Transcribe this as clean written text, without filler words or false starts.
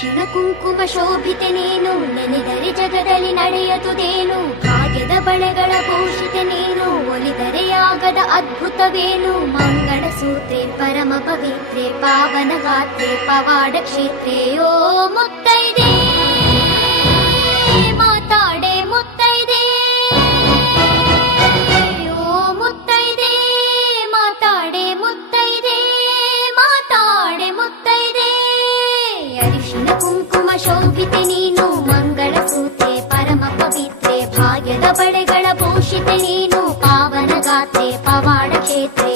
ಅರಿಶಿಣ ಕುಂಕುಮ ಶೋಭಿತೆ ನೀನು, ನೆನೆದರೆ ಜಗದಲ್ಲಿ ನಡೆಯದುದೇನು. ಭಾಗ್ಯದ ಬಳೆಗಳ ಭೂಷಿತೆ ನೀನು, ಒಲಿದರೆ ಆಗದ ಅದ್ಭುತವೇನು. ಮಂಗಳ ಸೂತ್ರೆ ಪರಮ ಪವಿತ್ರೆ, ಪಾವನ ಗಾತ್ರೆ ಪವಾಡ ಕ್ಷೇತ್ರೆ. ಓ ಮುತ್ತೈದೆ ಮಾತಾಡೆ ಮುತ್ತೈದೆ, ಓ ಮುತ್ತೈದೆ ಮಾತಾಡೆ ಮುತ್ತೈದೆ, ಮಾತಾಡೆ ಮುತ್ತೈದೆ. ಅರಿಶಿಣ ಕುಂಕುಮ ಶೋಭಿತೆ ನೀನು, ಮಂಗಳ ಸೂತ್ರೆ ಪರಮ ಪವಿತ್ರೆ, ಭಾಗ್ಯದ ಬಳೆಗಳ ಭೂಷಿತೆ ನೀನು, ಪಾವನ ಗಾತ್ರೆ ಪವಾಡ ಕ್ಷೇತ್ರ.